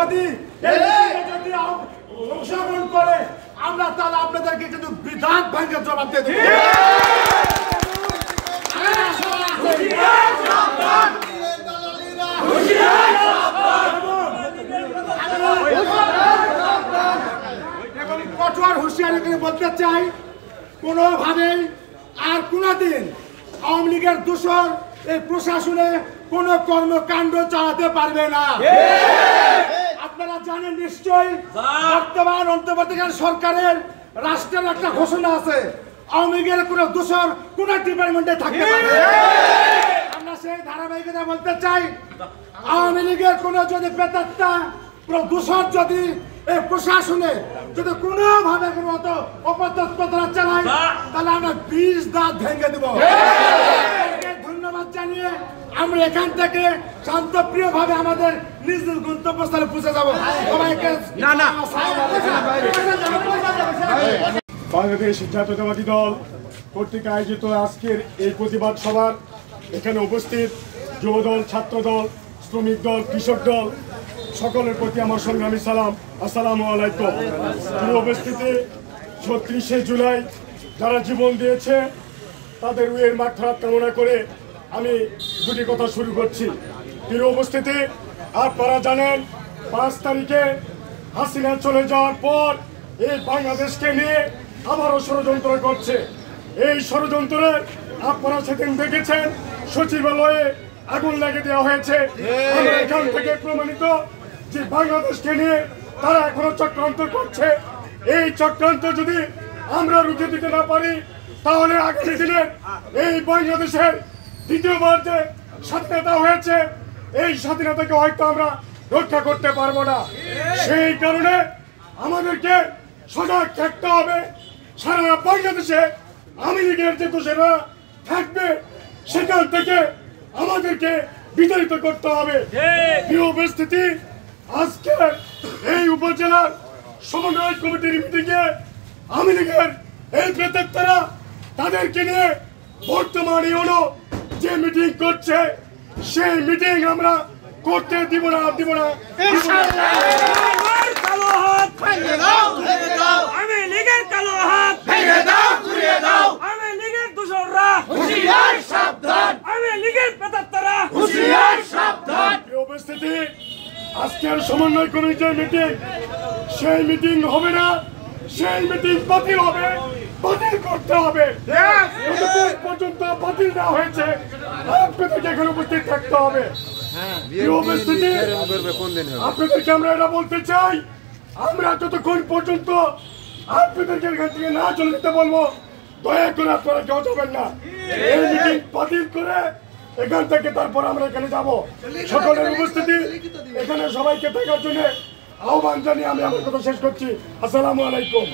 যদি অংশগ্রহণ করে আমরা তাহলে আপনাদেরকে কিন্তু বিধান ভাঙে জবাব দিয়ে দেব। কঠোর হুঁশিয়ারি করে বলতে চাই, কোনোভাবেই আর কোনোদিন আওয়ামী লীগের দোসর এই প্রশাসনে কোনো কর্মকাণ্ড চালাতে পারবে না। আপনারা জানেন নিশ্চয়ই বর্তমান অন্তর্বর্তীকালীন সরকারের রাষ্ট্রের একটা ঘোষণা আছে, আওয়ামী লীগের কোনো দোসর কোনো ডিপার্টমেন্টে থাকতে পারবে। আমরা সেই ধারাবাহিকতা বলতে চাই, আওয়ামী লীগের কোনো যদি প্রেতাত্মা কোনো দোসর যদি এই প্রশাসনে যদি কোনোভাবে কোনো অপতৎপরতা চালায় তাহলে আমরা 20 দাঁত ভেঙে দেব। ধন্যবাদ জানিয়ে আমরা এখান থেকে শান্তপ্রিয় ভাবে আমাদের নিজ গন্তব্যস্থলে পৌঁছে যাব। সবাইকে বাংলাদেশ জাতীয়তাবাদী দল কর্তৃক আয়োজিত আজকের এই প্রতিবাদ সভার এখানে উপস্থিত যুবদল, ছাত্রদল, শ্রমিক দল, কৃষক দল সকলের প্রতি আমার সংগ্রামী সালাম, আসসালামু আলাইকুম। উপস্থিতি ৩৬শে জুলাই যারা জীবন দিয়েছে তাদের রুহের মাগফিরাত কামনা করে আমি দুটি কথা শুরু করছি। প্রিয় উপস্থিতি, আপনারা জানেন 5 তারিখে হাসিনা চলে যাওয়ার পর এই বাংলাদেশকে নিয়ে আবারও ষড়যন্ত্র করছে। এই ষড়যন্ত্রে আপনারা সেদিন দেখেছেন সচিবালয়ে আগুন লাগিয়ে দেওয়া হয়েছে। আমরা এখান থেকে প্রমাণিত যে বাংলাদেশকে নিয়ে তারা এখনো চক্রান্ত করছে। এই চক্রান্ত যদি আমরা রুখে দিতে না পারি তাহলে আগামী দিনে এই বাংলাদেশের দ্বিতীয়বার যে স্বাধীনতা হয়েছে এই স্বাধীনতাকে হয়তো আমরা রক্ষা করতে পারবো না। সেই কারণে আমাদেরকে সজাগ থাকতে হবে। সারা বাংলাদেশে আওয়ামী লীগের যে দোষেরা থাকবে সেখান থেকে আমাদেরকে বিতাড়িত করতে হবে। প্রিয় উপস্থিতি, আজকে এই উপজেলার সমন্বয় কমিটির মিটিংয়ে আওয়ামী লীগের এই প্রেতাত্মারা তাদেরকে নিয়ে বর্তমান ইউনো যে মিটিং করছে সেই মিটিং আমরা করতে দিব না। আওয়ামী লীগের কালো হাত ভেঙে দাও, ঘুরিয়ে দাও। আওয়ামী লীগের দোসররা হুঁশিয়ার, সাবধান। আওয়ামী লীগের প্রেতাত্মারা হুঁশিয়ার, সাবধান। উপস্থিতি, আজকের সমন্বয় কমিটির মিটিং সেই মিটিং হবে না, সেই মিটিং বাতিল হবে, বাতিল করতে হবে। পর্যন্ত বাতিল না হয়েছে আপনাদেরকে এখানে উপস্থিত থাকতে হবে। আপনাদেরকে আমরা এটা বলতে চাই, আমরা যতক্ষণ পর্যন্ত আপনাদেরকে এখান থেকে না চলে যেতে বলবো দয়া করে আপনারা কেউ যাবেন না। এই মিটিং বাতিল করে এখান থেকে তারপর আমরা এখানে যাব। সকলের উপস্থিতি এখানে সবাইকে থাকার জন্য আহ্বান জানিয়ে আমি আমার কথা শেষ করছি। আসসালামু আলাইকুম।